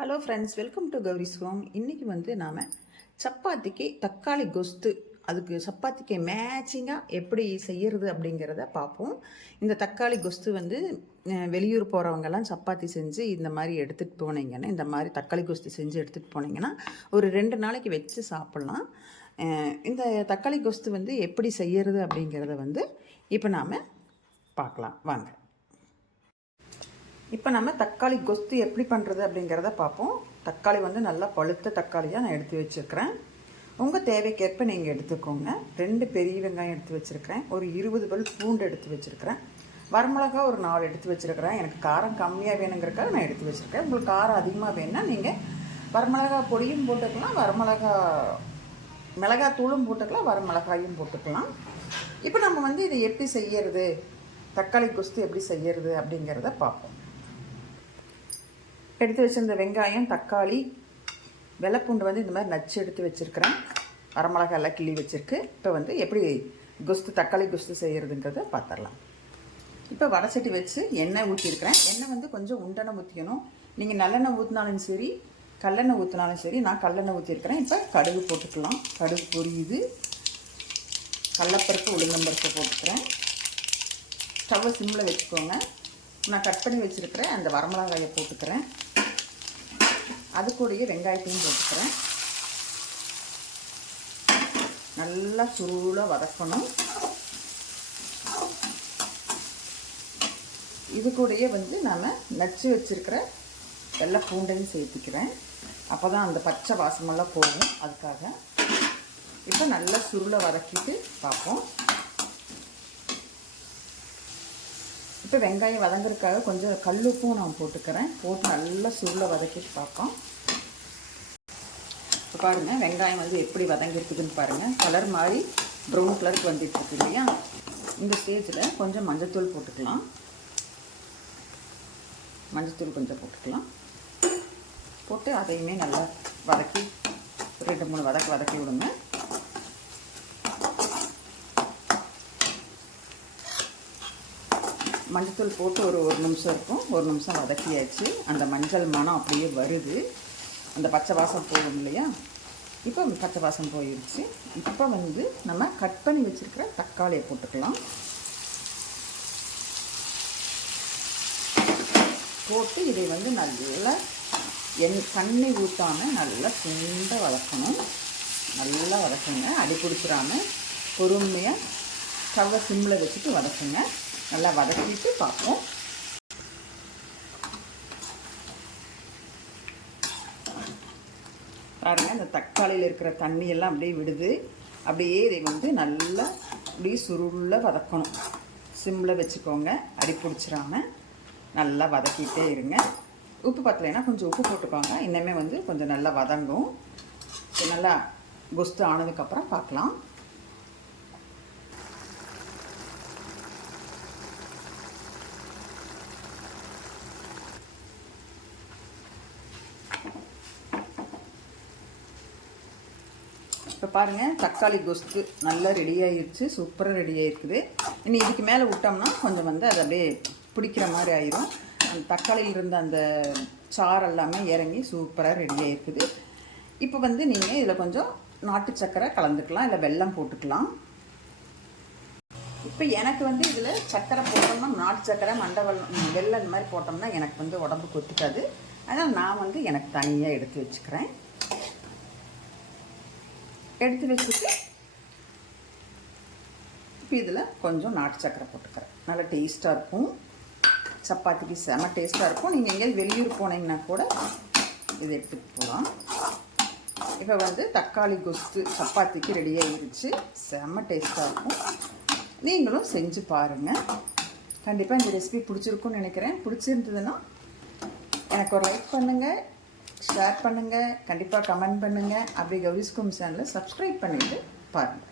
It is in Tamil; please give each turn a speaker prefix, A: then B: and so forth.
A: Hello friends welcome to Gowri's home இன்றைக்கி வந்து நாம் சப்பாத்திக்கு தக்காளி கொஸ்து அதுக்கு சப்பாத்திக்கு மேட்சிங்காக எப்படி செய்யறது அப்படிங்கிறத பார்ப்போம். இந்த தக்காளி கொஸ்து வந்து வெளியூர் போகிறவங்கெல்லாம் சப்பாத்தி செஞ்சு இந்த மாதிரி எடுத்துகிட்டு போனீங்கன்னா இந்த மாதிரி தக்காளி கொஸ்து செஞ்சு எடுத்துகிட்டு போனீங்கன்னா ஒரு ரெண்டு நாளைக்கு வச்சு சாப்பிட்லாம். இந்த தக்காளி கொஸ்து வந்து எப்படி செய்யறது அப்படிங்கிறத வந்து இப்போ நாம் பார்க்கலாம். வாங்க. இப்போ நம்ம தக்காளி கொஸ்து எப்படி பண்ணுறது அப்படிங்கிறத பார்ப்போம். தக்காளி வந்து நல்லா பழுத்த தக்காளியாக நான் எடுத்து வச்சுருக்கிறேன். உங்கள் தேவைக்கேற்ப நீங்கள் எடுத்துக்கோங்க. ரெண்டு பெரிய வெங்காயம் எடுத்து வச்சுருக்கிறேன். ஒரு இருபது பல் பூண்டு எடுத்து வச்சுருக்கிறேன். வரமிளகா ஒரு நாலு எடுத்து வச்சுருக்கிறேன். எனக்கு காரம் கம்மியாக வேணுங்கிறக்காக நான் எடுத்து வச்சுருக்கேன். உங்களுக்கு காரம் அதிகமாக வேணும்னா நீங்கள் வரமிளகா பொடியும் போட்டுக்கலாம். வரமிளகா மிளகாய் தூளும் போட்டுக்கலாம். வரமிளகாயும் போட்டுக்கலாம். இப்போ நம்ம வந்து இதை எப்படி செய்யறது? தக்காளி கொஸ்து எப்படி செய்யறது அப்படிங்கிறத பார்ப்போம். எடுத்து வச்சுருந்த வெங்காயம் தக்காளி வெள்ளைப்பூண்டு வந்து இந்த மாதிரி நச்சு எடுத்து வச்சுருக்கிறேன். வரமிளகா எல்லாம் கிள்ளி வச்சுருக்கு. இப்போ வந்து எப்படி குஸ்து தக்காளி குஸ்து செய்கிறதுங்கிறத பார்த்துடலாம். இப்போ வடசட்டி வச்சு எண்ணெய் ஊற்றிருக்கிறேன் எண்ணெய் வந்து கொஞ்சம் உண்டனை ஊற்றிக்கணும் நீங்கள் நல்லெண்ணெய் ஊற்றினாலும் சரி கல்லெண்ணெய் ஊற்றினாலும் சரி நான் கல்லெண்ணெய் ஊற்றிருக்கிறேன் இப்போ கடுகு போட்டுக்கலாம். கடுகு பொரியுது. கடலப்பருப்பு உளுந்தம்பருப்பு போட்டுக்கிறேன். ஸ்டவ்வை சிம்மில் வச்சுக்கோங்க. நான் கட் பண்ணி வச்சுருக்கிறேன் அந்த வரமிளகாயை போட்டுக்கிறேன். அது கூடயே வெங்காயத்தையும் போட்டுக்கிறேன். நல்லா சுருளாக வதக்கணும். இது கூடயே வந்து நாம் நச்சு வச்சுருக்கிற வெள்ளை பூண்டையும் சேர்த்துக்கிறேன். அப்போ தான் அந்த பச்சை வாசமெல்லாம் போகும். அதுக்காக இப்போ நல்லா சுருளை வதக்கிட்டு பார்ப்போம். இப்போ வெங்காயம் வதங்குறதுக்காக கொஞ்சம் கல்லுப்பும் நான் போட்டுக்கிறேன். போட்டு நல்லா சுருளை வதக்கிட்டு பார்ப்போம். இப்போ பாருங்கள் வெங்காயம் வந்து எப்படி வதங்கிருக்குதுன்னு பாருங்கள் கலர் மாதிரி ப்ரௌன் கலருக்கு வந்துட்டுருக்கு இல்லையா? இந்த ஸ்டேஜில் கொஞ்சம் மஞ்சத்தூள் போட்டுக்கலாம். மஞ்சத்தூள் கொஞ்சம் போட்டுக்கலாம். போட்டு அதையுமே நல்லா வதக்கி ரெண்டு மூணு வதக்கி வதக்கி விடுங்க. மஞ்சத்தூள் போட்டு ஒரு ஒரு நிமிஷம் இருக்கும். ஒரு நிமிஷம் வதக்கியாச்சு. அந்த மஞ்சள் மணம் அப்படியே வருது. அந்த பச்சை வாசம் போகும் இல்லையா? இப்போ பச்சை வாசம் போயிடுச்சு இப்போ வந்து நம்ம கட் பண்ணி வச்சுருக்கிற தக்காளியை போட்டுக்கலாம். போட்டு இதை வந்து நல்லா எண் தண்ணி ஊற்றாமல் நல்லா சுண்ட வதக்கணும். நல்லா வதக்குங்க. அடி பிடிச்சிடாமல் பொறுமையாக ஸ்டவ்வை சிம்மில் வச்சுட்டு வதக்குங்க. நல்லா வதக்கிட்டு பார்ப்போம். பாருங்கள் இந்த தக்காளியில் இருக்கிற தண்ணியெல்லாம் அப்படியே விடுது. அப்படியே இதை வந்து நல்லா அப்படியே சுருள வதக்கணும். சிம்மில் வச்சுக்கோங்க அடி பிடிச்சிடாம நல்லா வதக்கிட்டே இருங்க. உப்பு பத்தலைன்னா கொஞ்சம் உப்பு போட்டுக்கோங்க. இன்னுமே வந்து கொஞ்சம் நல்லா வதங்கும். நல்லா கொஸ்து ஆனதுக்கப்புறம் பார்க்கலாம். இப்போ பாருங்கள் தக்காளி கொஸ்து நல்லா ரெடி ஆகிருச்சு சூப்பராக ரெடி ஆகிருக்குது இனி இதுக்கு மேலே விட்டோம்னா கொஞ்சம் வந்து அது அப்படியே பிடிக்கிற மாதிரி ஆயிரும். அந்த தக்காளியில் இருந்த அந்த சாறு எல்லாமே இறங்கி சூப்பராக ரெடி ஆகிருக்குது இப்போ வந்து நீங்கள் இதில் கொஞ்சம் நாட்டு சக்கரை கலந்துக்கலாம் இல்லை வெல்லம் போட்டுக்கலாம். இப்போ எனக்கு வந்து இதில் சக்கரை போட்டோம்னா நாட்டு சக்கரை மண்டை வெள்ளம் இந்த மாதிரி போட்டோம்னா எனக்கு வந்து உடம்புக்கு ஒத்துக்காது அதனால் நான் வந்து எனக்கு தனியாக எடுத்து வச்சுக்கிறேன். எடுத்து வச்சுட்டு இப்போ இதில் கொஞ்சம் நாட்டு சக்கரை போட்டுக்கிறேன். நல்லா டேஸ்ட்டாக இருக்கும். சப்பாத்திக்கு செம டேஸ்ட்டாக இருக்கும். நீங்கள் எங்கேயாவது வெளியூர் போனீங்கன்னா கூட இதை எடுத்துகிட்டு போகலாம். இப்போ வந்து தக்காளி கொஸ்து சப்பாத்திக்கு ரெடியாகிருச்சு செம டேஸ்ட்டாக இருக்கும். நீங்களும் செஞ்சு பாருங்கள் கண்டிப்பாக இந்த ரெசிபி பிடிச்சிருக்குன்னு நினைக்கிறேன். பிடிச்சிருந்ததுன்னா எனக்கு ஒரு லைக் பண்ணுங்கள் ஷேர் பண்ணுங்கள் கண்டிப்பாக கமெண்ட் பண்ணுங்கள் அப்படி கௌரிஸ்கும் சேனலை சப்ஸ்கிரைப் பண்ணிவிட்டு பாருங்கள்